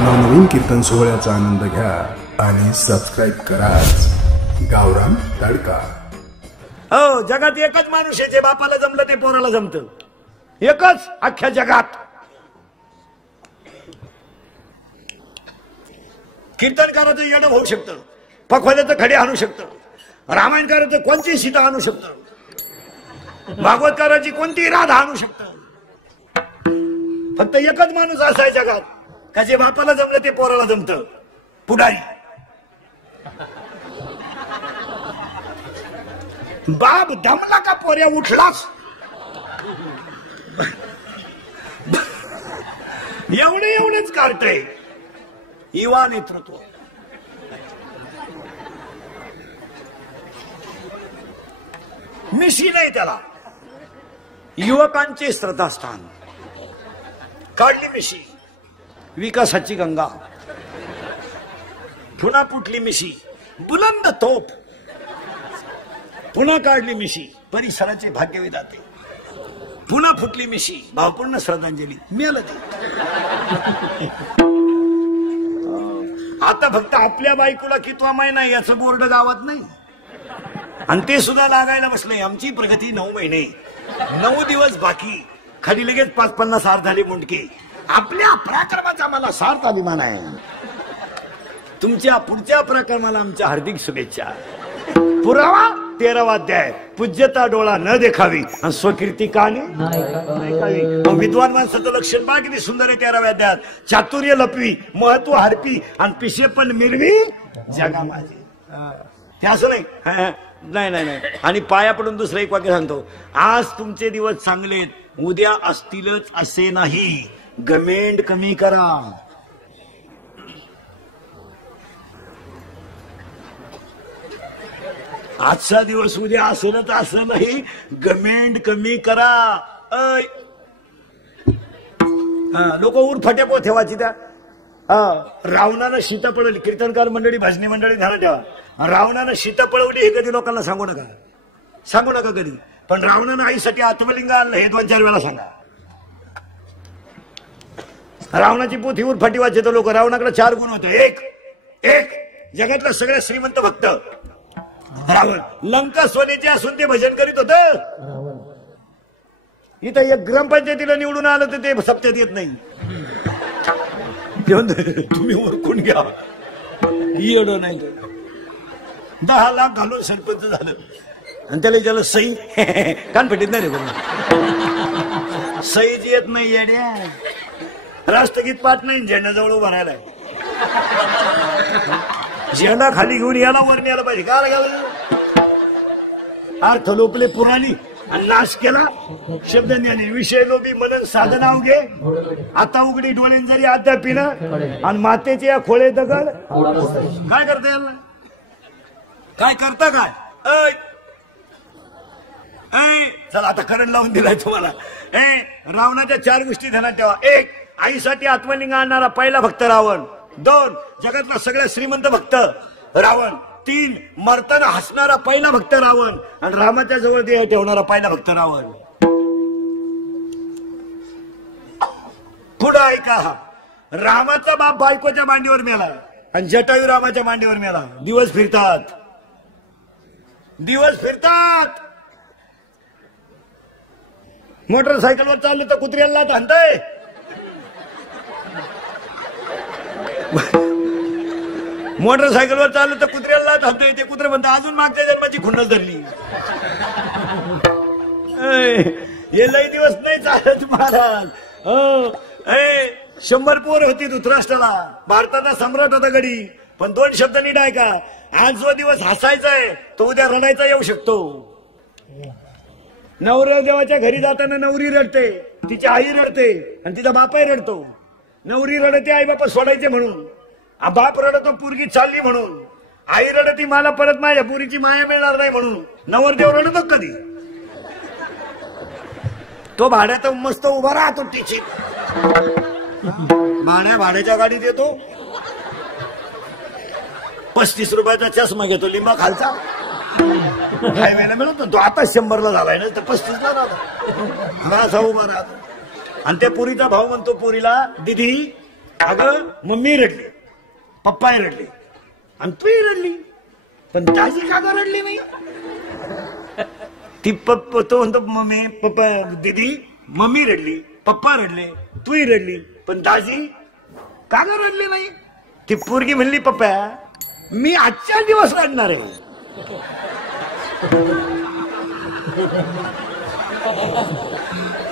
नवनवीन कीर्तन सोहळ्याचा आनंद घ्या आणि सबस्क्राइब करा गावरान तडका। हो, जगात एकच माणूस आहे जे बापाला जमलं ते पोराला जमतं, एकच अख्ख्या जगात। कीर्तनकाराचं येणं होऊ शकतं, पखवाद्याचं खडे आणू शकतं, रामायणकाराचं कोणती सीता आणू शकतं, भागवतकाराची कोणती राधा आणू शकतं। फक्त एकच माणूस असा आहे जगात का जे बापाला जमलं ते पोराला जमतं, पुढारी। बाप दमला का पोऱ्या उठलास, एवढेच काढतंय युवा नेतृत्व। मिशी नाही त्याला, युवकांचे श्रद्धास्थान। काढली मिशी, विकासाची गंगा, पुन्हा फुटली मिशी, बुलंद तोप, पुन्हा काढली मिशी, परिसराचे भाग्यविधाते, पुन्हा फुटली मिशी, भावपूर्ण श्रद्धांजली, मिळालं ते। आता फक्त आपल्या बायकोला कितवा महिना याचं बोर्ड गावात नाही, आणि ते सुद्धा लागायला बसलंय। आमची प्रगती 9 महिने 9 दिवस बाकी, खाली लगेच 5-50 हार झाले मुंडके। आपल्या पराक्रमाचा मला सार्थ अभिमान आहे। तुमच्या पुढच्या पराक्रमाला आमच्या हार्दिक शुभेच्छा। पुरावा 13वा अध्याय, पूज्यता डोळा न देखावी आणि स्वकीर्ती कानी ऐकावी। विद्वान माणसाचं लक्षण बा किती सुंदर आहे 13व्या अध्यायात। चातुर्य लपवी, महत्व हरपी आणि पिशे पण मिरवी जगा माझी। ते असं नाही, नाही। आणि पाया पडून दुसरं एक वाक्य सांगतो, आज तुमचे दिवस चांगलेत, उद्या असतीलच असे नाही, गमेंड कमी करा। आजचा दिवस उद्या असेलच असं नाही, गमेंड कमी करा। लोक उरफाट्या ठेवायची त्या। रावणानं सीता पळवली, कीर्तनकार मंडळी, भजनी मंडळी ध्यान ठेवा। रावणानं सीता पळवली हे कधी लोकांना सांगू नका कधी, पण रावणानं आईसाठी आत्मलिंग आणलं हे 2-4 वेळा सांगा। रावणाची पोथी उरफाटी वाचत लोक, रावणाकडे 4 गुण होते। एक जगातला सगळ्यात श्रीमंत भक्त रावण, लंका सोन्याची असून ते भजन करीत होत। इथं एक ग्रामपंचायतीला निवडून आलं तर ते सप्त्यात येत नाही, तुम्ही ओळखून घ्या, एवढं नाही। 10 लाख घालून सरपंच झालं आणि त्याला सई कानफटीत नाही रे, सईच येत नाही येड्या। राष्ट्रगीत पाठ नाही, झेंड्याजवळ उभा राहिलाय, झेंडा खाली घेऊन याला वर न्यायला पाहिजे का? अर्थ लोपले पुराणी आणि नाश केला शब्दज्ञानी, विषय लोभी मनन साधना उगे, आता उघडी डोळ्यान जरी अद्याप पिणं आणि मातेचे या खोळे दगड काय करता याला, काय करता काय? चला आता करंट लावून दिलाय तुम्हाला। रावणाच्या 4 गोष्टी ध्यानात ठेवा। 1, आईसाठी आत्मलिंग आणणारा पहिला भक्त रावण। 2, जगातला सगळ्यात श्रीमंत भक्त रावण। 3, मरताना हसणारा पहिला भक्त रावण आणि रामाच्या जवळ देह ठेवणारा पहिला भक्त रावण। पुढे ऐका, रामाचा बाप बायकोच्या मांडीवर मेला आणि जटायू रामाच्या मांडीवर मेला। दिवस फिरतात। मोटरसायकलवर चाललं तर कुत्र्याला हाणतंय, मोटरसायकलवर चाललं तर कुत्र्याला हाणतंय। ते कुत्रे म्हणतात अजून मागच्या जन्माची खुन्नस धरली। हे लई दिवस नाही चालत महाराज। 100 पोर होती धृतराष्ट्राला, भारताचा सम्राट होता गडी, पण 2 शब्द नीट ऐका, आज जो दिवस हसायचाय तो उद्या रडायचा येऊ शकतो। नवरा देवाच्या घरी जाताना नवरी रडते, तिची आई रडते आणि तिचा बापाही रडतो। नवरी रडते आई बापा सोडायचे म्हणून, बाप रडतो पोरगी चालली म्हणून, आई रडती मला परत माझ्या पोरीची माया मिळणार नाही म्हणून। नवरदेव रडतो कधी? तो भाड्यात मस्त उभा राहतो, तिची भाड्याच्या गाडीत येतो, 35 रुपयाचा चष्मा घेतो लिंबा खालचा, हायवेला मिळतो तो, आता 100ला झालाय ना, तर 35ला राहतो, असा उभा राहतो। आणि त्या पुरीचा भाऊ म्हणतो पुरीला, दीदी अगं मम्मी रडली, पप्पा रडले आणि तूही रडली, पण दाजी का रडली नाही? ती तो म्हणतो मम्मी पप्पा दीदी मम्मी रडली, पप्पा रडले, तूही रडली, पण दाजी का रडली नाही? ती पोरगी म्हणली पप्पा मी आजच्या दिवस रडणार आहे.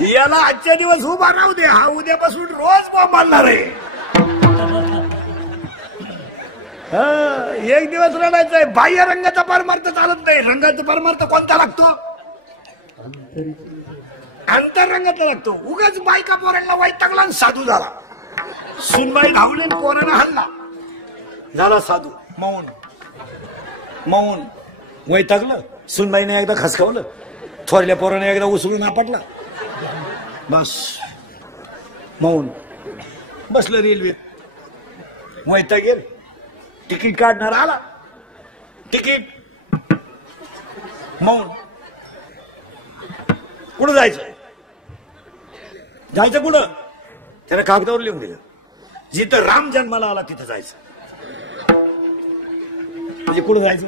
याला आजच्या दिवस उभा राहू दे, हा उद्यापासून रोज बॉम्ब मारणार आहे. एक दिवस रडायचं आहे. बाह्य रंगाचा परमार्थ चालत नाही, रंगाचा परमार्थ कोणता लागतो? अंतरंगाचा लागतो. उगाच बायका पोरांना वैतागला आणि साधू झाला. सुनबाई धावले पोरांना हल्ला झाला साधू. मौन मौन वैतागलं. सुनबाईने एकदा खसकावलं, थोरल्या पोराने एकदा उसळून आपटला, बस मौन. बसलं रेल्वे, वैताग गेल. तिकीट काढणार आला, तिकीट मौन. कुठं जायचं? जायचं कुठं? त्याने कागदावर लिहून दिलं, जिथं राम जन्माला आला तिथं जायचं. म्हणजे कुठं जायचं?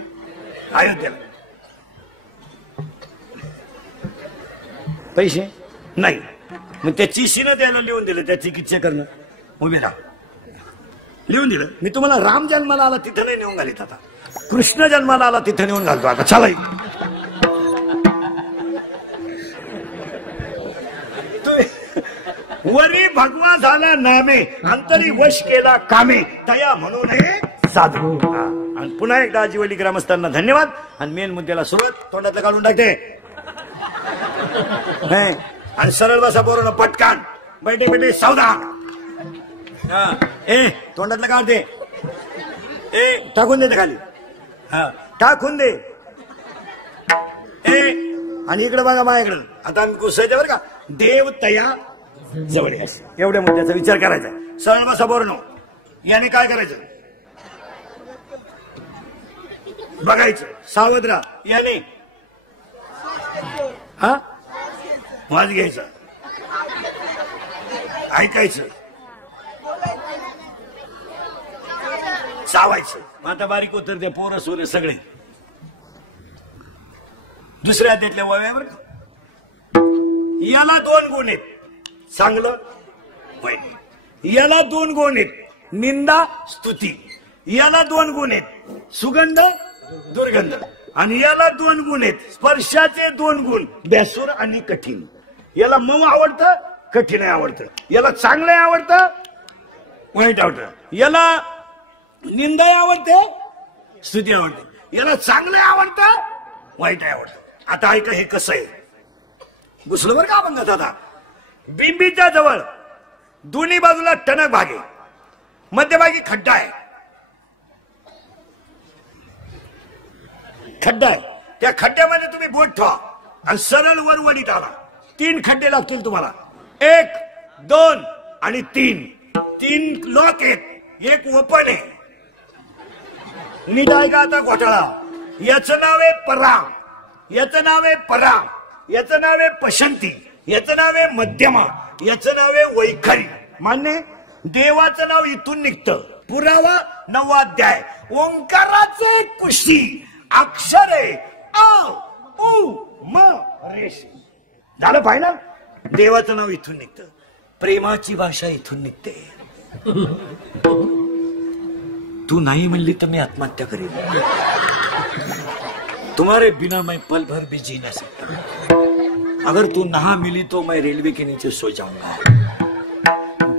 अयोध्येला. पैसे नाही, मग त्या चिशीनं त्याला लिहून दिलं, त्या चिकित्सा करणं. उभे राहा, लिहून दिलं मी तुम्हाला राम जन्माला आला तिथं नाही नेऊन घालीत, आता कृष्ण जन्माला आला तिथं नेऊन घालतो. आता चला वरी भगवा झाला नामे, अंतरी वश केला कामे, तया म्हणून साधू. आणि पुन्हा एकदा आजीवली ग्रामस्थांना धन्यवाद. आणि मेन मुद्द्याला सुरुवात. तोंडातलं काढून टाकते आणि सरळ बसा बरोबर पटकान. बैठे बैठे सावधान. तोंडातलं काढते, टाकून दे खाली, टाकून दे. आणि इकडे बघा माझ्याकडे. आता आम्ही घुसायचं बरं का. देव तया जवळ एवढ्या मुद्द्याचा विचार करायचा. सरळ बसा बरोबर. याने काय करायचं? बघायचं, सावध राहा. याने वाज घ्यायचा, ऐकायचं, चावायचं. आता बारीक उतर द्या, पोरं सोरे सगळे दुसऱ्या अध्यायातल्या वयावर. याला 2 गुण आहेत, चांगलं वाईट. याला 2 गुण आहेत, निंदा स्तुती. याला 2 गुण आहेत, सुगंध दुर्गंध. आणि याला 2 गुण आहेत, स्पर्शाचे 2 गुण, बेसूर आणि कठीण. याला मऊ आवडतं, कठीण आवडतं. याला चांगलं आवडतं, वाईट आवडतं. याला निंदा आवडते, स्तुती आवडते. याला चांगलं आवडतं, वाईट आवडतं. आता ऐका हे कसं आहे. घुसलं बरं का आपण दादा. बिंबीच्या जवळ दोन्ही बाजूला टणक भाग आहे, मध्यभागी खड्डा आहे. खड्डा आहे, त्या खड्ड्यामध्ये तुम्ही बोट ठेवा आणि सरळ वर वडीत आला. 3 खड्डे लागतील तुम्हाला. 1, 2 आणि 3. 3 लॉक आहेत, 1 ओपन आहे. नीट आहे का आता घोटाळा? याचं नाव आहे पराम, याचं नाव आहे पराम, याचं नाव आहे पशंती, याचं नाव आहे मध्यमा, याचं नाव आहे वैखरी. मान्य? देवाचं नाव इथून निघतं. पुरावा 9वा अध्याय. ओंकाराचे कुशी अक्षर आहे अ उ म रेश. झालं फायनल. देवाचं नाव इथून निघतं, प्रेमाची भाषा इथून निघते. तू नहीं म्हणली तर मी आत्महत्या करेन. तुम्हारे बिना मैं पल भर भी जी ना सकता. अगर तू नहा मिली तो मैं रेलवे के नीचे सो जाऊंगा.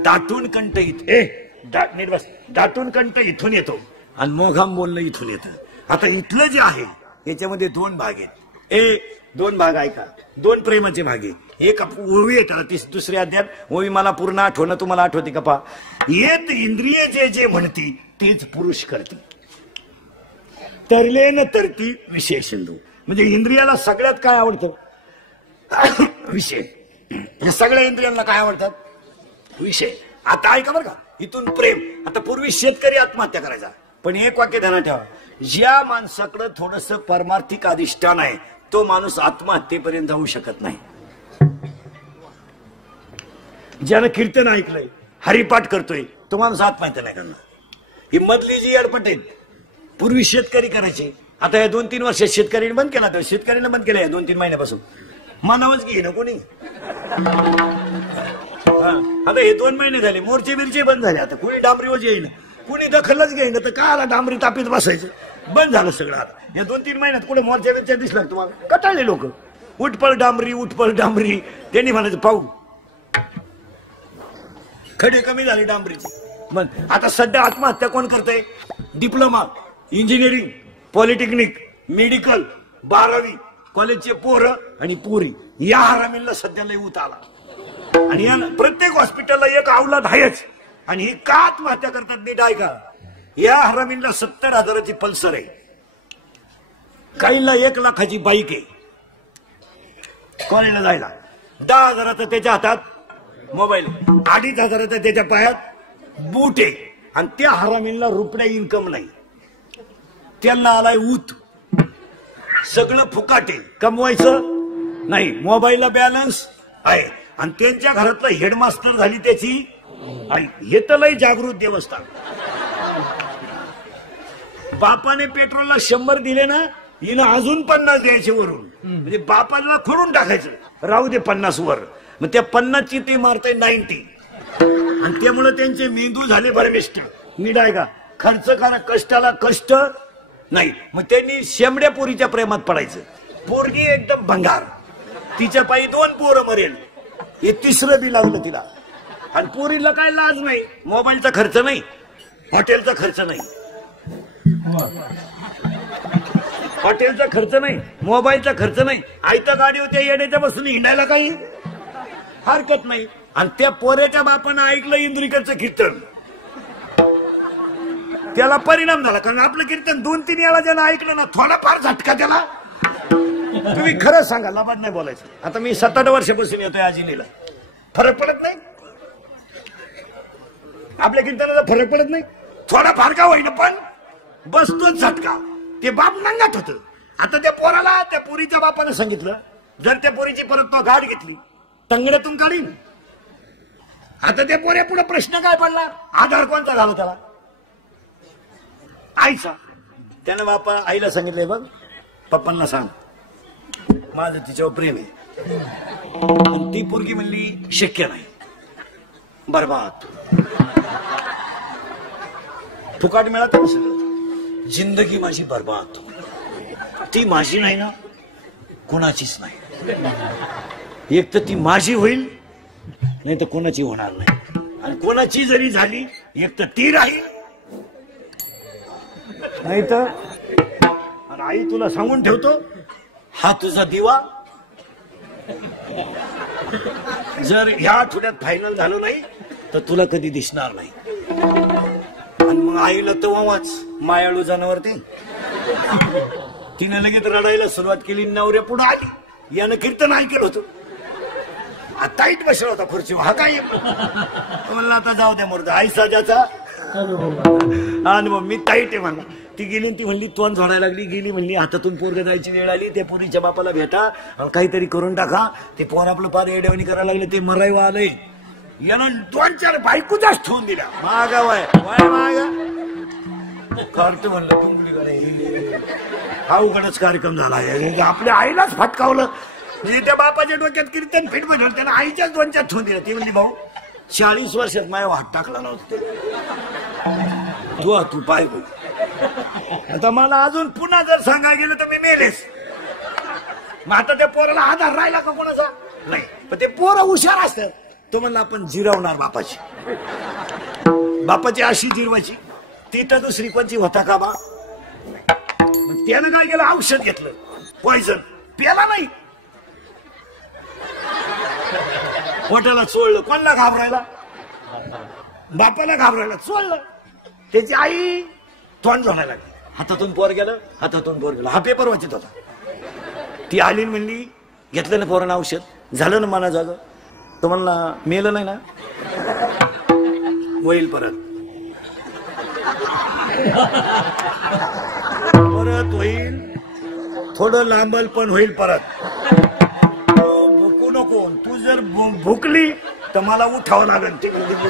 दाटून कंठ नीट बस. दाटून कंठ इथून येतो आणि मोघाम बोलणं इथून येतं. आता इथलं जे आहे याच्यामध्ये 2 भाग आहेत. 2 भाग ऐका. 2 प्रेमाचे भाग आहे. एक ओवी आहे त्याला, दुसऱ्या अध्यायात ओवी मला पूर्ण आठवणं, तुम्हाला आठवते का पा. येत इंद्रिय जे जे म्हणती तेच पुरुष करते, तरले न तरती विषय सिंधू. म्हणजे इंद्रियाला सगळ्यात काय आवडतं? विषय. सगळ्या इंद्रियांना काय आवडतात? विषय. आता ऐका बरं का, इथून प्रेम. आता पूर्वी शेतकरी आत्महत्या करायचा, पण एक वाक्य ध्यानात ठेवा. ज्या माणसाकडे थोडस परमार्थिक अधिष्ठान आहे तो माणूस आत्महत्येपर्यंत जाऊ शकत नाही. ज्यानं कीर्तन ऐकलंय, हरिपाठ करतोय, तो माणूस आत्महत्या नाही करणार. ही मधली जी अडपट आहे, पूर्वी शेतकरी करायचे, आता या 2-3 वर्षात शेतकऱ्यांनी बंद केला. तर शेतकऱ्यांना बंद केलं 2-3 महिन्यापासून. मानावच घे ना कोणी. आता हे 2 महिने झाले, मोर्चे बिरचे बंद झाले. आता कोणी डांबरीवर येईन, कुणी दखलच घेईन. तर का आला डांबरी तापीत बसायचं, बंद झालं सगळं. आता या 2-3 महिन्यात कुठे मोर्चा बिरच्या दिसला तुम्हाला? कटाळले लोक. उठपळ डांबरी, उठपळ डांबरी. त्यांनी म्हणायचं पाहू, खडे कमी झाले डांबरीचे. मग आता सध्या आत्महत्या कोण करतंय? डिप्लोमा, इंजिनिअरिंग, पॉलिटेक्निक, मेडिकल, 12वी कॉलेजचे पोरं आणि पोरी. या हरामींना सध्या लय उत आला. आणि या प्रत्येक हॉस्पिटलला एक अवलाद आहेच. आणि ही का आत्महत्या करतात नीट ऐका. या हरामींना 70,000ची पल्सर आहे, काहींना 1 लाखाची बाईक आहे कॉलेजला जायला, 10,000चा त्याच्या हातात मोबाईल, 2,500चा त्याच्या पायात बूट आहे. आणि त्या हरामींना रुपया इन्कम नाही. त्यांना आलाय ऊत. सगळं फुकाटे, कमवायचं नाही, मोबाईलला बॅलन्स आहे. आणि त्यांच्या घरातला हेडमास्टर झाली त्याची आई. हे तर लय जागृत देवस्थान. बापाने पेट्रोलला 100 दिले ना, हिनं अजून 50 द्यायचे वरून. म्हणजे बापाला खोडून टाकायचं, राहू दे 50 वर. मग त्या 50ची ते मारताय 90. आणि त्यामुळे त्यांचे मेंदू झाले भरमिष्ट. नीट आहे का? खर्च करा, कष्टाला कष्ट नाही. मग त्यांनी शेंबड्या पोरीच्या प्रेमात पडायचं. पोरगी एकदम भंगार, तिच्या पायी 2 पोरं मरेल, हे 3रं बी लागलं तिला. आणि पोरीला काय लाज नाही, मोबाईलचा खर्च नाही, हॉटेलचा खर्च नाही, हॉटेलचा खर्च नाही, मोबाईलचा खर्च नाही. आयत्या गाडी होत्या येण्याच्या बसून हिंडायला काही हरकत नाही. आणि त्या पोऱ्याच्या बापानं ऐकलं इंद्रिकडचं कीर्तन, त्याला परिणाम झाला. कारण आपलं कीर्तन 2-3 वेळा ज्यानं ऐकलं ना, थोडाफार झटका त्याला. तुम्ही खरं सांगा, लबाड नाही बोलायचं. आता मी 7-8 वर्षापासून येतोय आजीनीला, फरक पडत नाही आपल्या कीर्तनाचा, फरक पडत नाही. थोडाफार का होईना पण बसतोच झटका. ते बाप नंगात होतं. आता त्या पोराला त्या पोरीच्या बापानं सांगितलं, जर त्या पोरीची परत तो गाठ घेतली तंगड्यातून काढीन. आता त्या पोऱ्या पुढे प्रश्न काय पडला? आधार कोणता झाला त्याला? आईचा. त्यानं बापा आईला सांगितलंय, बघ पप्पांना सांग माझं तिच्यावर प्रेम आहे. आणि ती पोरगी म्हणली शक्य नाही, बरबाद, फुकाट मिळत सगळं, जिंदगी माझी बरबाद. ती माझी नाही ना, कोणाचीच नाही. एक तर ती माझी होईल, नाही तर कोणाची होणार नाही. आणि कोणाची जरी झाली, एक तर ती राहील, नाही तर. आई तुला सांगून ठेवतो, हा तुझा दिवा जर ह्या आठवड्यात फायनल झालं नाही तर तुला कधी दिसणार नाही. आणि मग आईला तर वाच मायाळू जनावर ते, तिने लगेच रडायला सुरुवात केली. नवऱ्या पुढे आली, यानं कीर्तन ऐकलं होतं, ताईट बसला होता खुर्चीवर. हा काय म्हणला, आता जाऊ द्या मोरदा, आई साजाचा. आणि मग मी ताईट आहे म्हणला. ती गेली, ती म्हणली तोंड झोडायला लागली. गेली म्हणली हातातून पोरग जायची वेळ आली, त्या पोरीच्या बापाला भेटा आणि काहीतरी करून टाका. ते पोर आपलं पार येड्यावानी करायला लागले, ते मरायवा आलंय. यानं 2-4 बायकोचाच ठेवून दिला. मागा वाय वाय मागा करतो म्हणलं तुमकडे. हा उघडच कार्यक्रम झाला. आपल्या आईलाच फटकावलं. म्हणजे त्या बापाच्या डोक्यात कीर्तन फिट बसवलं, त्यानं आईच्याच 2-4 ठेवून दिला. ती म्हणली भाऊ 40 वर्षात माझ्या हात टाकला नव्हतं तू पाय. आता मला अजून पुन्हा जर सांगायला गेलं तर मी मेलेस. मग आता त्या पोराला आधार राहिला का कोणाचा? नाही. पण ते पोरं हुशार असतात. तो म्हणला आपण जिरवणार बापाची, बापाची अशी जिरवायची, ती तर दुसरी कोणची होता का बा. त्यानं काय केलं, औषध घेतलं, पॉइझन प्याला नाही, पोटाला चोळलं. कोणाला घाबरायला? बापाला घाबरायला चोळलं. त्याची आई तोंड झोडायला लागली. हातातून पोर गेलं, हातातून पोर गेलं. हा पेपर वाचत होता. ती आली म्हणली घेतलं ना पोरानं औषध, झालं ना मना जाग. तो म्हणला मेलं नाही ना, होईल परत, परत होईल, थोडं लांबल पण होईल परत. भुकू नको. तू जर भुकली तर मला उठावं लागेल तिकडे,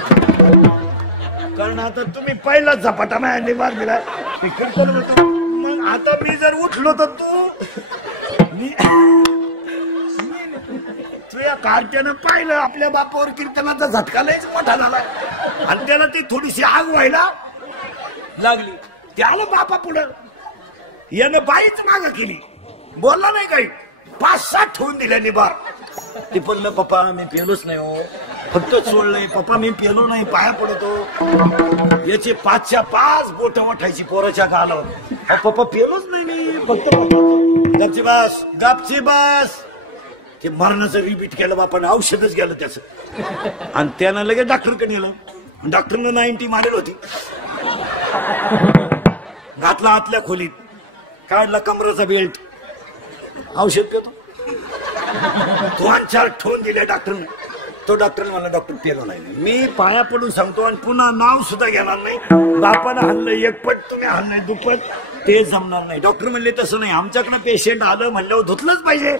कारण आता तुम्ही पहिलाच झपाटा माझ्या मार दिला. मग आता मी जर उठलो तर तुझ्या कार्ट्यानं पाहिलं आपल्या बापावर कीर्तनाचा झटका लयच मोठा झाला आणि त्याला ती थोडीशी आग व्हायला लागली. त्याला बापा पुढं यानं बाईच माग केली, बोलला नाही काही, 5-7 ठेवून दिल्या निभार. ते म्हणलं पप्पा मी पेलोच नाही हो, फक्त सोडलंय पप्पा, मी पेलो नाही, पाया पडतो. याचे 5च्या 5 बोट वठायची पोराच्या गालावर. पप्पा पेलोच नाही मी, फक्त गपची बस, गपची बस. ते मरणाचं रिपीट केलं बापानं, औषधच गेलं त्याचं. आणि त्यानं लगेच डॉक्टरकडे नेलं. डॉक्टरनं 90 मारेल होती. घातला आतल्या खोलीत, काढला कमराचा बेल्ट, औषध पितो. 2-4 ठेवून दिले डॉक्टरने. तो डॉक्टर मला डॉक्टर पेलो नाही. मी पाया पडून सांगतो आणि पुन्हा नाव सुद्धा घेणार नाही. बापानं हल्लं एकपट, तुम्ही हल्लंय दुप्पट, ते जमणार नाही. डॉक्टर म्हणले तसं नाही, आमच्याकडे पेशंट आलं म्हणल्यावर धुतलंच पाहिजे.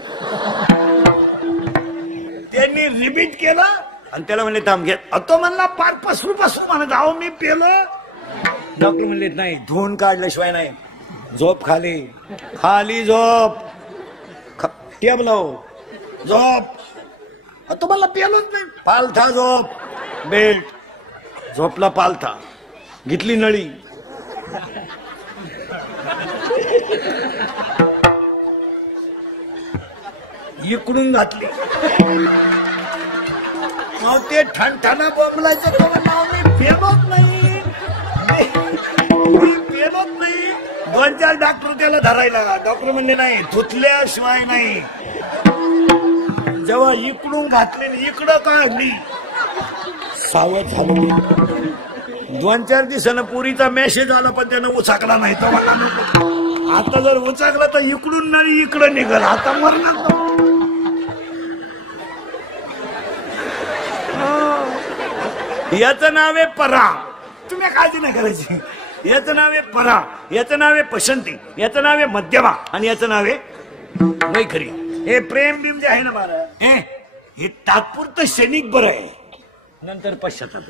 त्यांनी रिपीट केलं आणि त्याला म्हणले थांब घे. तो म्हणला पार पसरू म्हणत आहो मी पेलो. डॉक्टर म्हणले नाही, धुवून काढल्याशिवाय नाही. झोप खाली, खाली झोप, टेबलाव झोप. तुम्हाला पेलोच नाही, पालथा झोप, बेल्ट, झोपला पालथा, घेतली नळी. इकडून घातली. मग ते ठणठणा बोंबलायचं, तो म्हणा मी पेलोच नाही, मी पेलोच नाही. 2-4 डॉक्टर त्याला धरायला. डॉक्टर म्हणले नाही, धुतल्याशिवाय नाही. जेव्हा इकडून घातली इकडं काढली, सावध झालो. 2-4 दिवसानं पुरीचा मेसेज आला पण त्यानं उचाकला नाही. तो आता जर उचाकला तर इकडून नाही इकडं निघाल, आता मरणार. याचं नाव आहे परा. तुम्ही काळजी नाही करायची. याचं नाव आहे परा, याचं नाव आहे पसंती, याचं नाव आहे मध्यमा आणि याचं नाव आहे वैखरी. हे प्रेम बिम जे आहे ना महाराज, हे तात्पुरतं क्षणिक बरं आहे, नंतर पश्चाताप.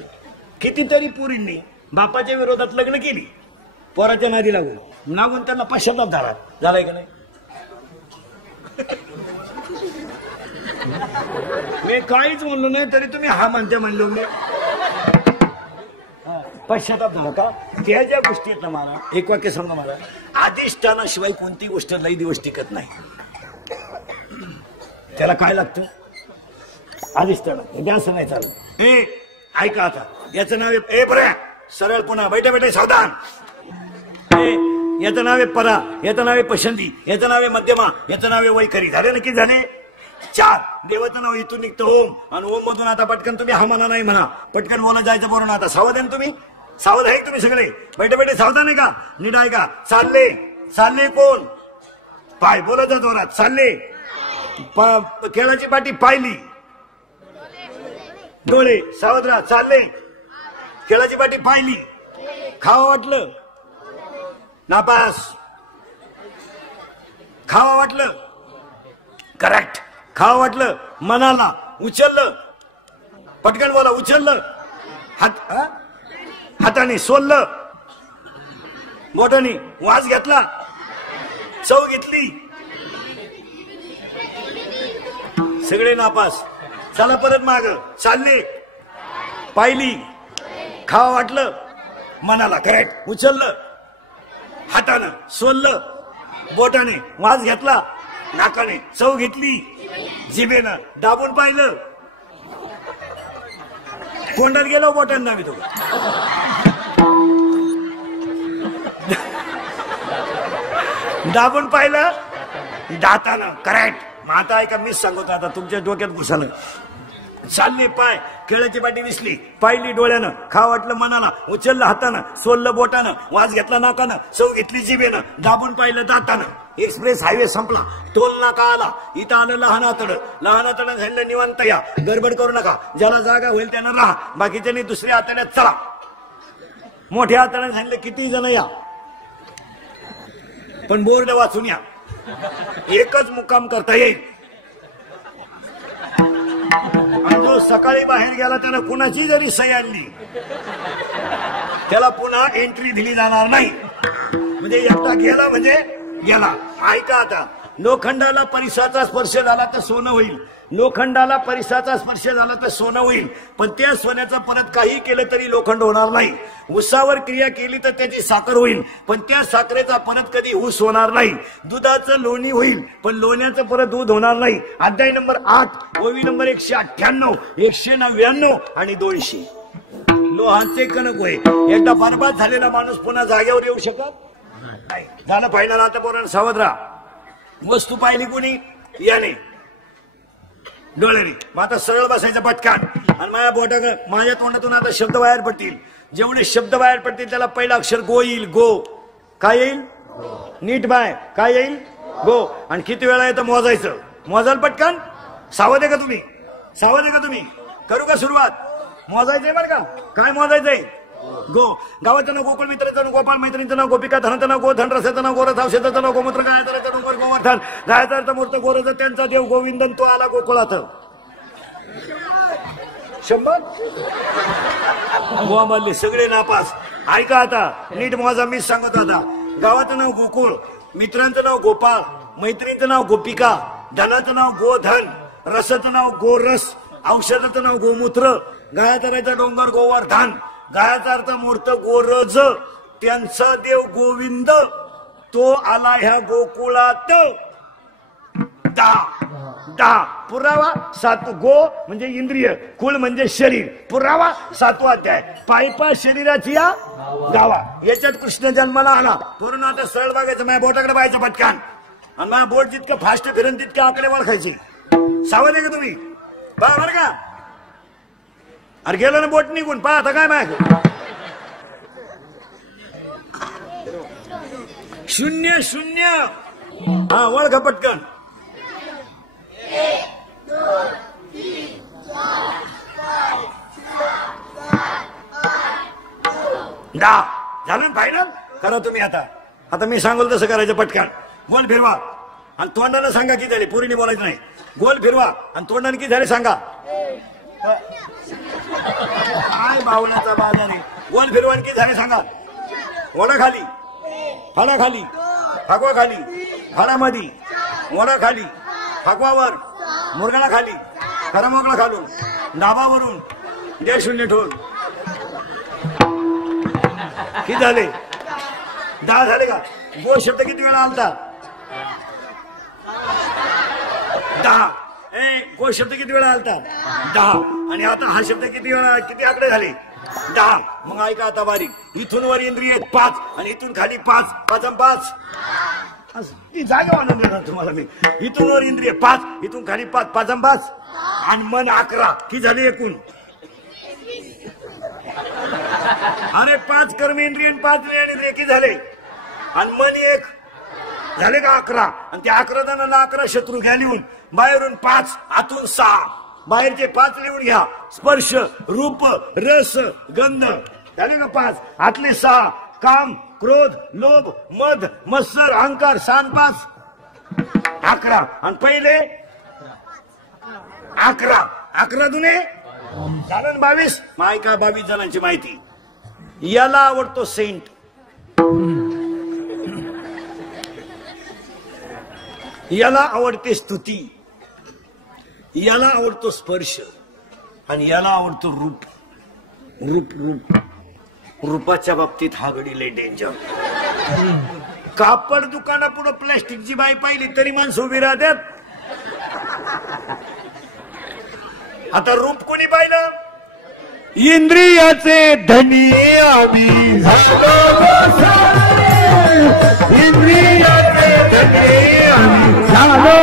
कितीतरी पुरींनी बापाच्या विरोधात लग्न केली, पोराच्या नादी लागून त्यांना पश्चाताप झालाय का नाही? मी काहीच म्हणलो नाही तरी तुम्ही हा म्हणते म्हणलो मी. पश्चाताप झाला का? त्या ज्या गोष्टी आहेत ना मला, एक वाक्य सांगा मला, अधिष्ठानाशिवाय कोणती गोष्ट लई दिवस टिकत नाही. त्याला काय लागतं? अधिष्ठान. असं नाही चालत. ऐका आता, याचं नाव आहे बरं सरळ, पुन्हा बैठे सावधान. याचं नाव आहे परा, याचं नाव आहे पसंती, याचं नाव आहे मध्यमा, याचं नाव आहे वैखरी. झाले नक्की झाले 4. देवाचं नाव इथून निघतं ओम, आणि ओम मधून आता पटकन तुम्ही हा म्हणा नाही म्हणा, पटकन बोला जायचं बरोबर. आता सावध आहे तुम्ही, सावध आहे तुम्ही सगळे, बैठे सावधान आहे का? नीट आहे का? चालले कोण? पाय, बोला जा जोरात. चालले, केळाची पाटी पाहिली, डोळे, सावध राहा. चालले, केळाची पाटी पाहिली, खावा वाटलं, नापास. खावा वाटलं, करेक्ट. खावा वाटलं, मनाला उचललं, पटकन बोला, उचललं. हाताने सोललं, बोटाने वास घेतला, चव घेतली, सगळे नापास. चला परत माग. चालले, पाहिली, खावा वाटलं, मनाला करेक्ट, उचललं, हातानं सोललं, बोटाने वास घेतला, नाकाने चव घेतली, जिभेनं दाबून पाहिलं, कोंडात गेलो बोटांना मी तो दाबून पाहिलं, दातानं करेक्ट. मग आता ऐका, मीच सांगतो आता, तुमच्या डोक्यात घुसालं. चालले, पाय, केळाची पाटी दिसली, पाहिली डोळ्यानं, खा वाटलं मनाला, उचललं हातानं, सोललं बोटानं, वास घेतला नाकानं, चव घेतली जिभेनं, दाबून पाहिलं दातानं. एक्सप्रेस हायवे संपला, टोल नाका आला, इथं आलं लहान आतडं झालं निवांत या, गडबड करू नका, ज्याला जागा होईल त्यानं राहा, बाकीच्यांनी दुसऱ्या आतड्यात चला. मोठ्या आतड्यात झालं किती जण या, पण बोर्ड वाचून या, एकच मुक्काम करता येईल. जो सकाळी बाहेर गेला त्याला कुणाची जरी सही आणली त्याला पुन्हा एंट्री दिली जाणार नाही. म्हणजे एकटा गेला म्हणजे गेला. ऐका आता, लोखंडाला परिसाचा स्पर्श झाला तर सोनं होईल, लोखंडाला परिसाचा स्पर्श झाला तर सोनं होईल, पण त्या सोन्याचं परत काही केलं तरी लोखंड होणार नाही. ऊसावर क्रिया केली तर त्याची साखर होईल, पण त्या साखरेचा परत कधी ऊस होणार नाही. दुधाचं लोणी होईल, पण लोण्याचं परत दूध होणार नाही. अध्याय नंबर 8, ओवी नंबर 198, 199 आणि 200. लोहाचे कणक होय. एकदा बरबाद झालेला माणूस पुन्हा जागेवर येऊ शकत नाही. झालं फायनल. आता पोरांनो सावध राहा. वस्तू पाहिली कोणी? याने डोळ्याने. मग आता सरळ बसायचं पटकान आणि माझ्या माझ्या तोंडातून आता शब्द बाहेर पडतील. जेवढे शब्द बाहेर पडतील त्याला पहिला अक्षर गो येईल. गो काय येईल? नीट बाय काय येईल? गो. आणि किती वेळा येतं मोजायचं. मोजाल पटकान. सावध आहे का तुम्ही? सावध आहे का तुम्ही? करू का सुरुवात? मोजायचंय बरं का. काय मोजायचंय? गो. गावाचं नाव गोकुळ, मित्राचं नाव गोपाळ, मैत्रिणीचं नाव गोपिका, धनाचं नाव गोधन, रसाचं नाव गोरस, औषधाचं नाव गोमूत्र, गायचं डोंगर गोवर्धन, गायचा अर्थ मूर्त गोरज, त्यांचा देव गोविंदन, तो आला गोकुळात. 100 गोवामधले सगळे नापास. ऐका आता नीट मोजा. मीच सांगतो आता. गावाचं नाव गोकुळ, मित्रांचं नाव गोपाळ, मैत्रिणीचं नाव गोपिका, धनाचं नाव गोधन, रसाचं नाव गोरस, औषधाचं नाव गोमूत्र, गायचा डोंगर गोवर्धन, गायाचा अर्थ मूर्त गोरज, त्यांचा देव गोविंद, तो आला ह्या गोकुळात. 10 पुरावा. 7 गो म्हणजे इंद्रिय, कुळ म्हणजे शरीर, पुरावा 7वा अध्याय. पायपा शरीराची या गावा. याच्यात कृष्ण जन्माला आला. पूर्ण आता सरळ बघायचं. माझ्या बोटाकडे पाहायचं पटकान. आणि माझ्या बोट जितकं फास्ट फिरण तितके आकडे ओळखायचे. सावध आहे का तुम्ही? पहा बरं का. अरे गेलं ना बोट निघून. पहा आता काय माहिती. 0 0. हा ओळखा पटकन. 1 2 3 4 5 6 7 8 9 10. झालं ना फायनल. करा तुम्ही आता. आता मी सांगल तसं करायचं पटकन. गोल फिरवा आणि तोंडानं सांगा किती झाले. पुरीने बोलायचं नाही. गोल फिरवा आणि तोंडाने किती झाले सांगा. काय बावलाचा बाजार आहे. गोल फिरवा किती झाले सांगा. ओढा खाली, फाडा खाली, फाकवा खाली, फाडामध्ये, ओढा खाली, फाकवावर, मुरगाळा खाली, खरा मोकळा खालून, डाबावरून, दे 0 ठेवून. किती झाले? 10 झाले का? गो शब्द किती वेळा आलता? 10. गो शब्द किती वेळा आलता? 10. आणि आता हा शब्द किती वेळा, किती आकडे झाले? 10. मग ऐका आता बारीक. इथून वर इंद्रिय 5 आणि इथून खाली 5. 5 आणि 5 ती जागा आणून देणार तुम्हाला मी. इथून वर इंद्रिय 5, इथून खाली 5. 5 आणि 5 आणि मन 11. किती झाले एकूण? अरे 5 कर्मेंद्रिय आणि 5 ज्ञानेंद्रिय किती झाले? आणि मन 1 झाले का? 11. आणि त्या 11 जणांना 11 शत्रू घ्या लिहून. बाहेरून 5, आतून 6. बाहेरचे 5 लिहून घ्या. स्पर्श, रूप, रस, गंध झाले का 5. आतले 6. काम, क्रोध, लोभ, मद, मत्सर, अहंकार. 6 आणि 5 11. आणि पहिले 11. 11 दुने झालं 22. मायका 22 जणांची माहिती. याला आवडतो सेंट. याला आवडते स्तुती, याला आवडतो स्पर्श आणि याला आवडतो रूप. रूप रूप रूपाच्या बाबतीत हा घडी लय डेंजर. कापड दुकानापुढे प्लॅस्टिकची बाई पाहिली तरी माणसं उभी राहतात. आता रूप कोणी पाहिलं? इंद्रियाचे धनी आम्ही झालो. इंद्रियाचे धनी आम्ही झालो.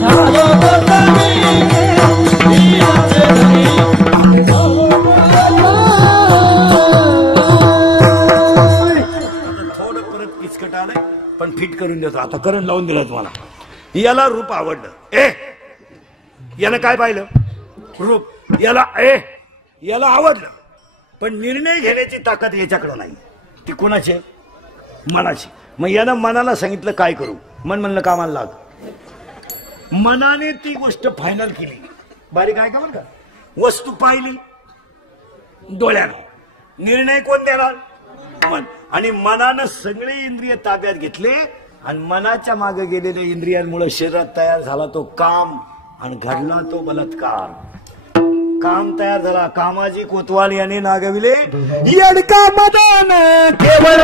Hello, करून देतो. आता करंट लावून दिला तुम्हाला. याला रूप आवडलं. यानं काय पाहिलं? रूप. याला आवडलं, पण निर्णय घेण्याची ताकद याच्याकडे नाही. ती कोणाची? मनाची. मग यानं मनाला सांगितलं काय करू. मन म्हणलं कामाला लाग. मनाने ती गोष्ट फायनल केली. बारीक आहे का बरं का? वस्तू पाहिली डोळ्यानं, निर्णय कोण देणार? मन. आणि मनानं सगळे इंद्रिय ताब्यात घेतले आणि मनाच्या मागे गेलेल्या इंद्रियांमुळे शरीरात तयार झाला तो काम आणि घडला तो बलात्कार. काम तयार झाला. कामाजी कोतवाल यांनी नागविले येडका मदान केवळ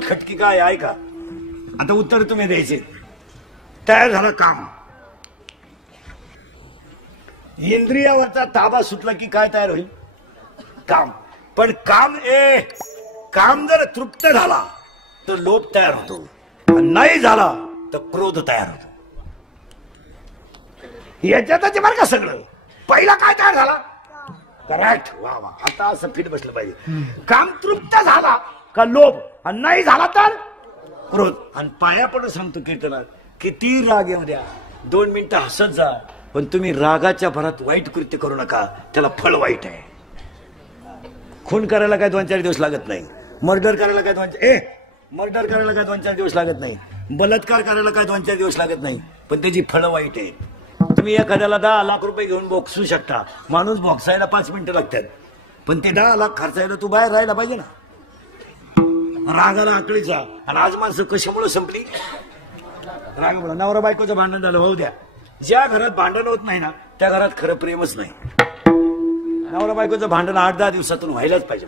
खटकी काय आहे का? आता उत्तर तुम्ही द्यायचे. तयार झालं काम. इंद्रियावरचा ताबा सुटला की काय तयार होईल? काम. पण काम जर तृप्त झाला तर लोभ तयार होतो, नाही झाला तर क्रोध तयार होतो. याच्यातच बरं का सगळं. पहिला काय तयार झाला? करेक्ट. वा वा. आता असं फिट बसलं पाहिजे. काम तृप्त झाला का लोभ, आणि नाही झाला तर क्रोध. आणि पाया पडून सांगतो कीर्तनात, किती राग येऊ द्या, 2 मिनिटं हसत जा, पण तुम्ही रागाच्या भरात वाईट कृत्य करू नका. त्याला फळ वाईट आहे. खून करायला काय 2-4 दिवस लागत नाही. मर्डर करायला काय 2-4 दिवस लागत नाही. बलात्कार करायला काय 2-4 दिवस लागत नाही. पण त्याची फळं वाईट आहेत. तुम्ही एखाद्याला 10 लाख रुपये घेऊन बोक्सू शकता. माणूस बोक्सायला 5 मिनिटं लागतात, पण ते 10 लाख खर्चायला तू बाहेर राहायला पाहिजे ना. रागाला आकळीचा. आणि आज माणसं कशामुळे संपली? रागामुळे. नवरा बायकोचं भांडण झालं, होऊ द्या. ज्या घरात भांडण होत नाही ना त्या घरात खरं प्रेमच नाही. नवरा बायकोचं भांडण 8-10 दिवसातून व्हायलाच पाहिजे.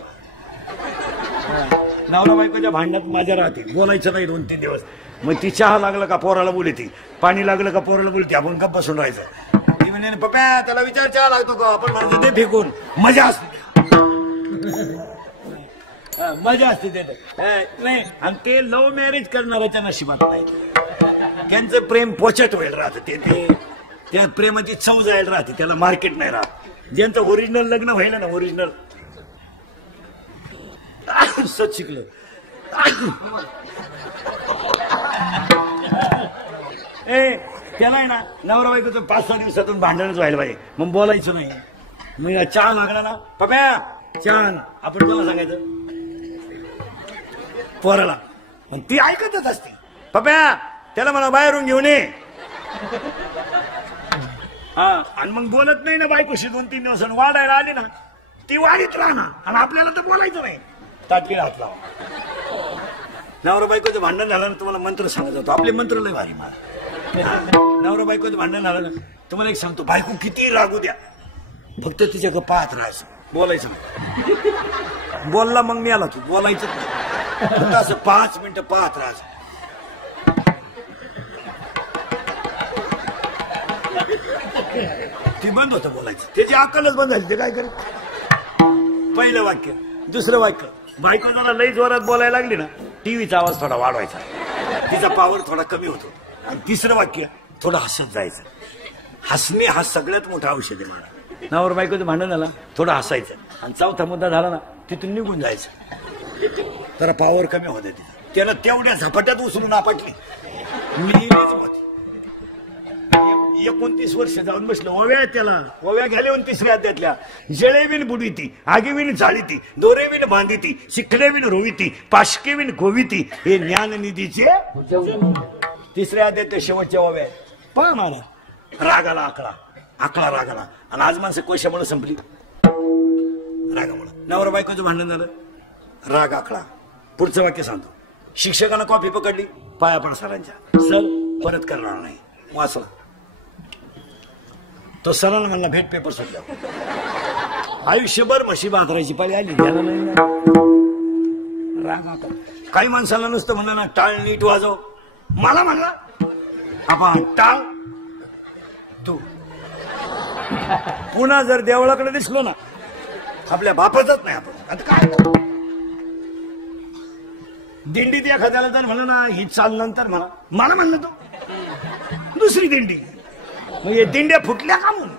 नवरा बायकोच्या भांडणात माझ्या राहते, बोलायचं नाही 2-3 दिवस. मग ती चहा लागलं का पोराला बोलती, पाणी लागलं का पोराला बोलते, आपण गप्प बसून राहायचं. ती म्हणे पप्पा त्याला विचार चहा लागतो का, आपण म्हणतो ते फेकून. मजा असते, मजा असते ते नाही. आणि ते लव्ह मॅरेज करणाऱ्याच्या नशिबात नाही. त्यांचं प्रेम पोचट होईल राहतं. ते त्या प्रेमाची चव जायला राहते, त्याला मार्केट नाही राहत. ज्यांचं ओरिजिनल लग्न व्हायला ना, ओरिजिनल सच शिकलं. त्याला आहे ना नवरा बायकोचं 5-6 दिवसातून भांडणच व्हायला पाहिजे. मग बोलायचं नाही. मग चहा लागला ना, पप्या चहा, आपण कोणाला सांगायचं? पोराला. पण ती ऐकतच असते. पप्या त्याला मला बाहेरून घेऊन ये. हा. आणि मग बोलत नाही ना बायकोशी 2-3 दिवस. वाढायला आली ना ती वाढीत राहणार, आणि आपल्याला तर बोलायचं नाही. ताटकीला हात लावा. नवरा बायकोचं भांडण झालं ना, तुम्हाला मंत्र सांगत होतो. आपले मंत्र लय भारी. मला नवरा बायकोचं भांडण झालं ना, तुम्हाला एक सांगतो, बायको किती रागू द्या, फक्त तिच्याकडे पाहत राहायचं, बोलायचं नाही. बोलला मग मी आला, तू बोलायचं नाही. फक्त असं 5 मिनिटं पाहत राहायचं. ती बंद होतं बोलायचं. त्याची अक्कलच बंद झाली. ते काय करेल? पहिलं वाक्य. दुसरं वाक्य, बायको जरा लई जोरात बोलायला लागली ना, टीव्हीचा आवाज थोडा वाढवायचा, तिचा पावर थोडा कमी होतो. आणि तिसरं वाक्य, थोडं हसत जायचं. हसणे हा सगळ्यात मोठा औषध आहे मला. नवरा बायकोचं भांडण झालं, थोडं हसायचं. आणि चौथा मुद्दा झाला ना, तिथून निघून जायचं. जरा पावर कमी होते. त्याला तेवढ्या झपाट्यात उचलून आपटली. मेलीच होती. 29 वर्ष जाऊन बसलं. ओव्या त्याला ओव्या घाले 29व्या अध्यायातल्या. जळेविन बुडीती, आगीविन जाळीती, दोरेविन बांधिती, शिखलेविन रोविती, पाशकेविन गोविती, हे ज्ञाननिधीचे 3ऱ्या अध्यायात शेवटच्या ओव्या. पहा मला रागाला आकळा रागाला. आणि आज माणसं कशामुळे संपली? रागामुळे. नवरा बायकोचं भांडण झालं, राग आकळा. पुढचं वाक्य सांगतो, शिक्षकानं कॉफी पकडली, पाया पडा सरांच्या. सर परत करणार नाही. वाचला. तो सरांना म्हणला भेट पेपर सुटला. आयुष्यभर म्हशी बाजाराची पाळी आली त्याला नाही राग आता. काही माणसाला नुसतं म्हणलं ना टाळ नीट वाजव, मला म्हणला आपण टाळ तू पुन्हा जर देवळाकडे दिसलो ना आपल्या बापाचंच नाही आपण. आता काय दिंडीत एखाद्याला जर म्हणलं ना ही चाल नंतर म्हणा, मला म्हणलं तो दुसरी दिंडी, मग हे दिंड्या फुटल्या का म्हणून.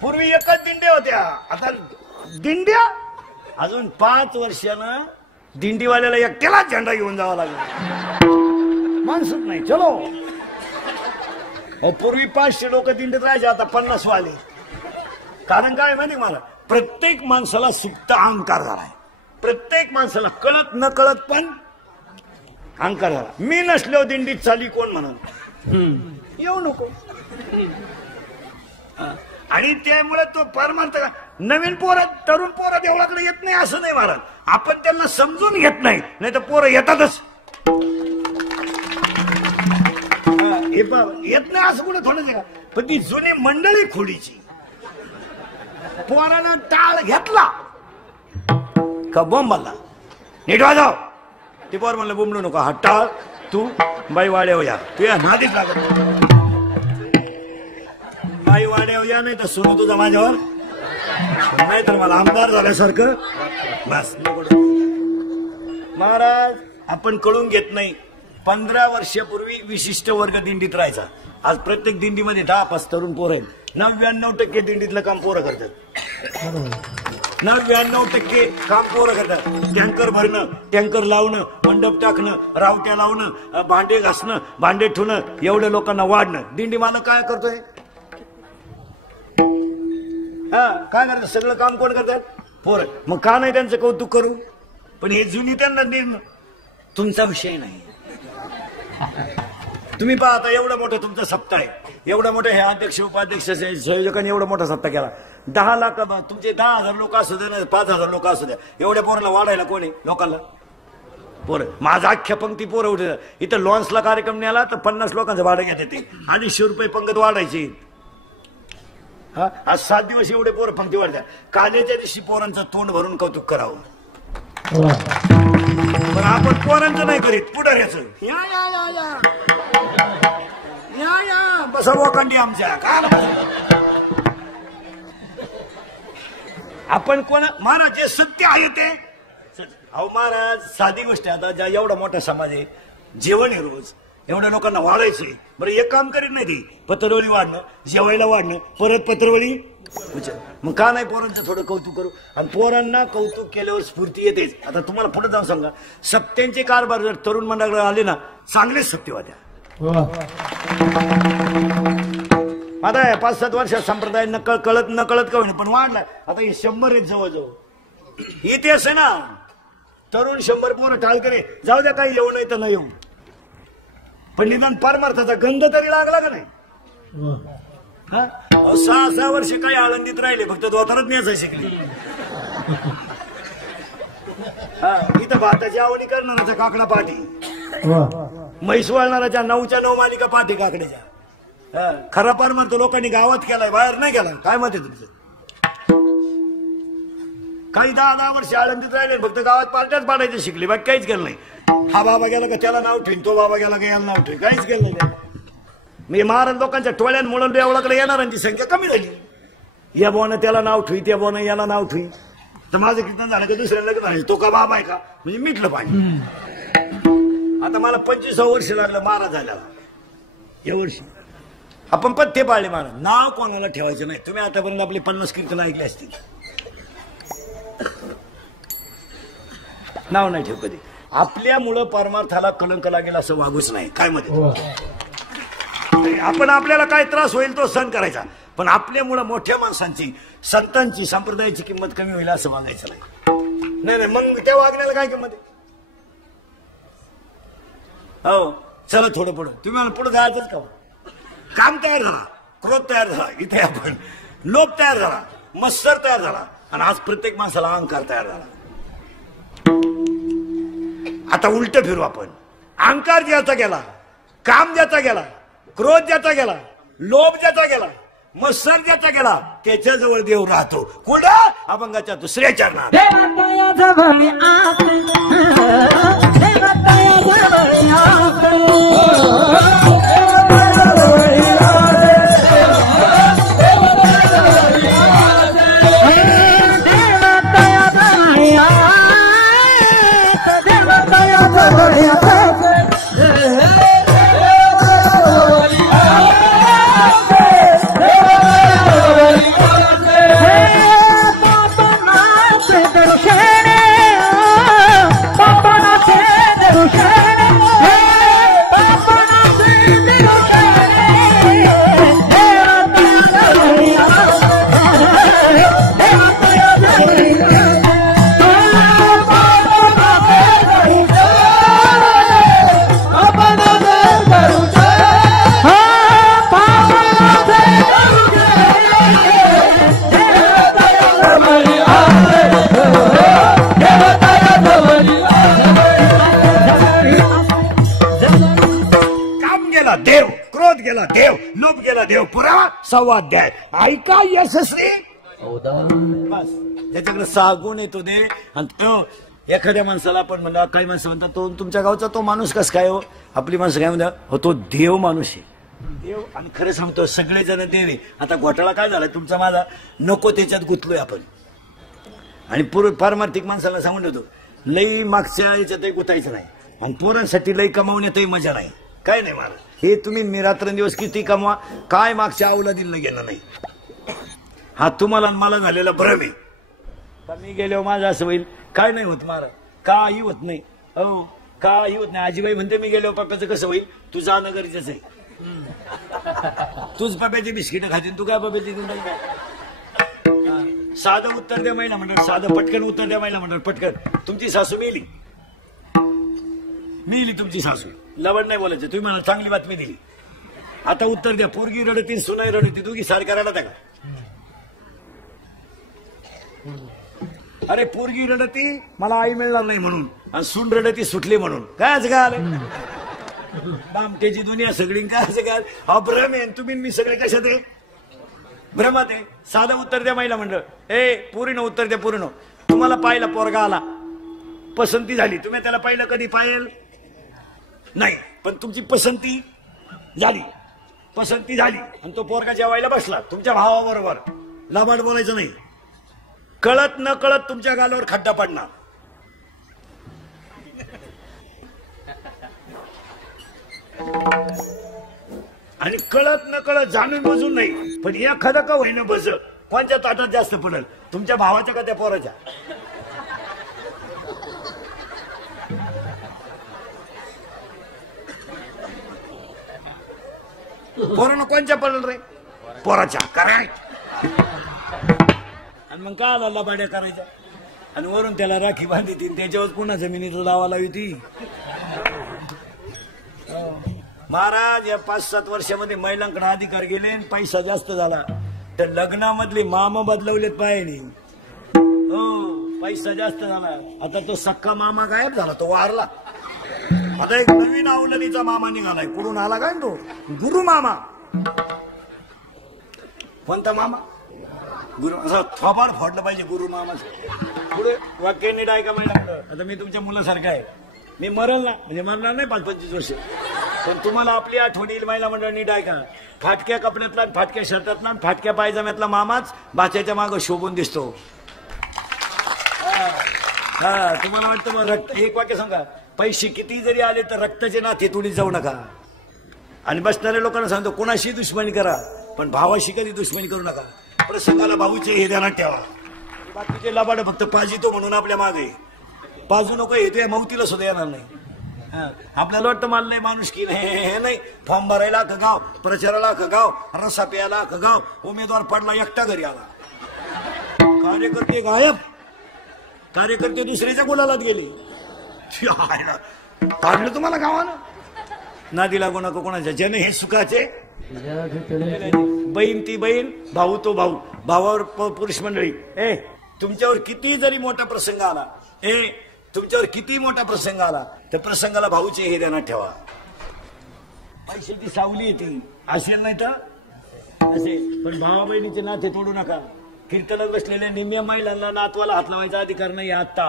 पूर्वी एकच दिंड्या होत्या, आता दिंड्या. अजून 5 वर्षानं दिंडीवाल्याला एकट्याला झेंडा घेऊन जावा लागला, माणसच नाही. चलो पूर्वी 500 लोक दिंडीत राहायचे, आता 50 वाले. कारण काय माहिती मला, प्रत्येक माणसाला सुप्त अहंकार झालाय. प्रत्येक माणसाला कळत न कळत पण अहंकार झाला. मी नसलो दिंडीत चाली कोण म्हणून येऊ नको. आणि त्यामुळे तो परमार्थ नवीन पोरं तरुण पोरं देवळाकडे येत नाही असं नाही महाराज, आपण त्यांना समजून घेत नाही, नाही तर पोरं येतातच. येत नाही असं कुठे थोडंच का, पण ती जुनी मंडळी खोडीची. पोरानं टाळ घेतला का बॉम्ब आला, नीट वाजव. ते पोर म्हणलं बोंबलू नको, हा टाळ तू बाई वाड्यावर या, तू या नादीच लागत. बाई वाड्यावर या, नाही तर सुरू तुझा माझ्यावर, नाही तर मला आमदार झाल्यासारखं बस. महाराज आपण कळून घेत नाही. 15 वर्षापूर्वी विशिष्ट वर्ग दिंडीत राहायचा. आज प्रत्येक दिंडीमध्ये 10-5 तरुण पोरं आहेत. 99% दिंडीतलं काम पोरं करतात. 99% काम पोरं करतात. टँकर भरणं, टँकर लावणं, मंडप टाकणं, रावट्या लावणं, भांडे घासणं, भांडे ठेवणं, एवढ्या लोकांना वाढणं. दिंडी मालक काय करतोय, काय करतात, सगळं काम कोण करतात, पोरं. मग का नाही त्यांचं कौतुक करू. पण हे जुनी त्यांना तुमचा विषय नाही. तुम्ही पहा आता एवढा मोठा तुमचा सप्ताह आहे, एवढा मोठा हे अध्यक्ष उपाध्यक्ष संयोजकांनी एवढा मोठा सप्ताह केला. 10 लाख तुमचे 10,000 लोक असू द्या ना 5,000 लोक असू द्या, एवढ्या पोराला वाढायला कोणी लोकांना पोरं. माझा अख्ख्या पंक्ती पोरं उठे. इथं लॉन्सला कार्यक्रम न्याला तर 50 लोकांचं भाडं घेत येते, 250 रुपये पंगत वाढायची. आज 7 दिवस एवढे पोरं पंक्ती वाढतात. काल्याच्या दिवशी पोरांचं तोंड भरून कौतुक करावं, पण आपण पोरांचं नाही करीत. पुढाऱ्याचं या या या या या या बसा लोकांनी आमच्या आपण कोण. महाराज जे सत्य आहे ते. अहो महाराज साधी गोष्ट आहे. आता ज्या एवढा मोठा समाज आहे, जेवण आहे रोज, एवढ्या लोकांना वाढायचे. बरं एक काम करीत नाही ती, पत्रवळी वाढणं, जेवायला वाढणं, परत पत्रवळी. मग का नाही पोरांचं थोडं कौतुक करू. आणि पोरांना कौतुक केल्यावर स्फूर्ती येतेच. आता तुम्हाला पुढे जाऊन सांगा, सत्यांचे कारभार जर तरुण मंडळाकडे आले ना, चांगलेच सत्यवाद्या. आता 5-7 वर्षात संप्रदाय कळत न कळत का होईना पण वाढला. आता हे 100 आहेत जवळजवळ. इतिहास आहे ना, तरुण 100 पोरं टाळ करे, जाऊ द्या काही येऊ नाही तर न येऊ, पण निदान परमार्थाचा गंध तरी लागला का नाही. 6 वर्ष काही आळंदीत राहिले, फक्त दोतारच न्यायचं शिकले. इथं भाताची आवडी करणाराच्या काकडा पाठी, म्हैस वळणाराच्या 9च्या 9 मालिका पाठी काकड्याच्या. खरा परमार्थ लोकांनी गावात केलाय, बाहेर नाही केला. काय मत आहे तुमचं. काही 10 वर्ष आळंदीत राहिले, फक्त गावात पार्ट्याच पाडायचे शिकले, बाकी काहीच केलं नाही. हा बाबा गेला का त्याला नाव ठेवीन, तो बाबा गेला का याला नाव ठेवीन, काहीच केलं नाही. मी महाराज लोकांच्या टोळ्यांमुळे देवळाकडे येणाऱ्यांची संख्या कमी झाली. या बोनं त्याला नाव ठेवी, त्या बोनं याला नाव ठेवी. तर माझं कीर्तन झालं का दुसऱ्याला लग्न झालं, तो का बाबा आहे का, म्हणजे मिटलं पाणी. आता मला 25 वर्ष लागलं महाराज झाल्याला. या वर्षी आपण पथ्य पाळले महाराज. नाव कोणाला ठेवायचं नाही. तुम्ही आतापर्यंत आपले 50 कीर्तन ऐकले असतील, नाव नाही ठेव कधी. आपल्यामुळं परमार्थाला कलंक लागेल असं वागूच नाही. काय मध्ये आपण आपल्याला काय त्रास होईल तो सहन करायचा, पण आपल्यामुळं मोठ्या माणसांची, संतांची, संप्रदायाची किंमत कमी होईल असं वागायचं नाही. नाही मग त्या वागण्याला काय किंमत आहे. हो चला थोडं पुढं. तुम्ही मला पुढे जायचंच का. काम तयार झाला, क्रोध तयार झाला, इथे आपण लोभ तयार झाला, मत्सर तयार झाला, आणि आज प्रत्येक माणसाला अहंकार तयार झाला. आता उलट फिरू आपण. अहंकार ज्याचा गेला, काम ज्याचा गेला, क्रोध ज्याचा गेला, लोभ ज्याचा गेला, मग सर्जाचा गेला त्याच्याजवळ देव राहतो. कुठं? अभंगाच्या दुसऱ्या चरणात. देव, क्रोध गेला देव, लोभ गेला देव. पुरावा 6वा अध्याय. ऐका यशस्वी. बस त्याच्याकडे 6 गुण येतो दे. आणि एखाद्या माणसाला आपण म्हणा, काही माणसं म्हणतात तो तुमच्या गावचा तो माणूस कस काय हो? आपली माणसं काय म्हणतात, हो तो देव माणूस आहे. देव. आणि खरं सांगतो सगळेजण देव आहे. आता घोटाळा काय झाला तुमचा माझा, नको त्याच्यात गुंतलोय आपण. आणि पारमार्थिक माणसाला सांगून ठेवतो लई मागच्या याच्यातही गुतायचं नाही. आणि पोरांसाठी लई कमावण्यातही मजा नाही. काय नाही मला हे तुम्ही मी रात्रंदिवस किती कमवा, काय मागच्या अवलादीला घेणं नाही. हा तुम्हाला मला झालेला भ्रम आहे. मी गेलो माझं असं होईल, काय नाही होत मला, काही होत नाही. हो काही होत नाही. आजीबाई म्हणते मी गेलो पप्प्याचं कसं होईल, तू जाणं गरजेचं आहे. तूच पप्प्याची बिस्किटं खातील, तू काय पप्प्याची साधं उत्तर द्या महिला म्हणतात, साधं पटकन उत्तर द्या महिला म्हणतात. पटकन. तुमची सासू मेली, मिली तुमची सासू. लवड नाही बोलायचं. तुम्ही मला चांगली बातमी दिली. आता उत्तर द्या. पोरगी रडती, सुनाई रडती, दोघी सारख्या रडता का? अरे पोरगी रडती मला आई मिळणार नाही म्हणून, आणि सून रडती सुटली म्हणून. काय असं काय आलं? बामट्याची दुनिया सगळी. काय असं काय? हा भ्रम आहे. तुम्ही मी सगळे कशात आहे? भ्रमात आहे. साधं उत्तर द्या महिला मंडळ. ए पूर्ण उत्तर द्या. पूर्ण. तुम्हाला पाहिला पोरगा आला, पसंती झाली, तुम्ही त्याला पाहिलं कधी पाहिल नाही, पण तुमची पसंती झाली. पसंती झाली आणि तो पोरगा जेवायला बसला तुमच्या भावाबरोबर. लाबाड बोलायचं नाही. कळत न कळत तुमच्या गालावर खड्डा पडणार. आणि कळत न कळत जाणून बजून नाही, पण एखादं का होईना बस कोणत्या ताटात जास्त पडेल, तुमच्या भावाच्या का त्या पोराच्या? पोरानं कोणच्या पडेल रे? पोराच्या. कराय. आणि मग काय आला बाड्या करायच्या, आणि वरून त्याला राखी बांधी ती, त्याच्यावर पुन्हा जमिनीचा दावा लावी ती. महाराज या 5-7 वर्षामध्ये महिलांकडे अधिकार गेले, पैसा जास्त झाला, तर लग्नामधले मामा बदलवलेत पाहिजे. हो पैसा जास्त झाला. आता तो सक्का मामा गायब झाला, तो वारला. आता एक नवीन अवलनीचा मामा निघालाय. कुठून आला काय तो? गुरु मामा. कोणता मामा? गुरु. असं थोबाड फोडलं पाहिजे गुरु मामाचं. पुढे वाक्य नीट आहे का महिला? आता मी तुमच्या मुलासारखा आहे. मी मरल ना, म्हणजे मरणार नाही 5-25 वर्ष, पण तुम्हाला आपली आठवण येईल. महिला मंडळ नीट आहे का? फाटक्या कपड्यातला, फाटक्या शर्टातला, फाटक्या पायजाम्यातला मामाच बाच्याच्या मागं शोभून दिसतो. हा तुम्हाला वाटतं मग रक्त. एक वाक्य सांगा, पैसे किती जरी आले तर रक्ताचे नाते तुडीत जाऊ नका. आणि बसणाऱ्या लोकांना सांगतो कोणाशी दुश्मनी करा, पण भावाशी कधी दुश्मनी करू नका. प्रसंगाला भाऊचे हे ध्यानात ठेवा. बाकीचे लबाड फक्त पाजितो म्हणून आपल्या मागे पाजू नको, हे मौतीला सुद्धा येणार नाही. आपल्याला वाटतं मला नाही माणूस की हे नाही. फॉर्म भरायला का गाव, प्रचाराला का गाव, रसा प्यायला का गाव, उमेदवार पडला एकटा घरी आला, कार्यकर्ते गायब, कार्यकर्ते दुसऱ्याच्या गुलालात गेले. काढलं तुम्हाला गावानं. नादी लागू नको कोणाच्या. ज्याने हे सुखाचे बहीण ती बहीण, भाऊ तो भाऊ, भावावर पुरुष मंडळी. ए तुमच्यावर किती जरी मोठा प्रसंग आला, तुमच्यावर किती मोठा प्रसंग आला, त्या प्रसंगाला भाऊचे हे ध्यानात ठेवा. पैशाची सावली येते असेल नाही तर असे पण भावा बहिणीचे नाते तोडू नका. कीर्तनात बसलेल्या निम्या महिलांना नातवाला हात लावायचा अधिकार नाही आता.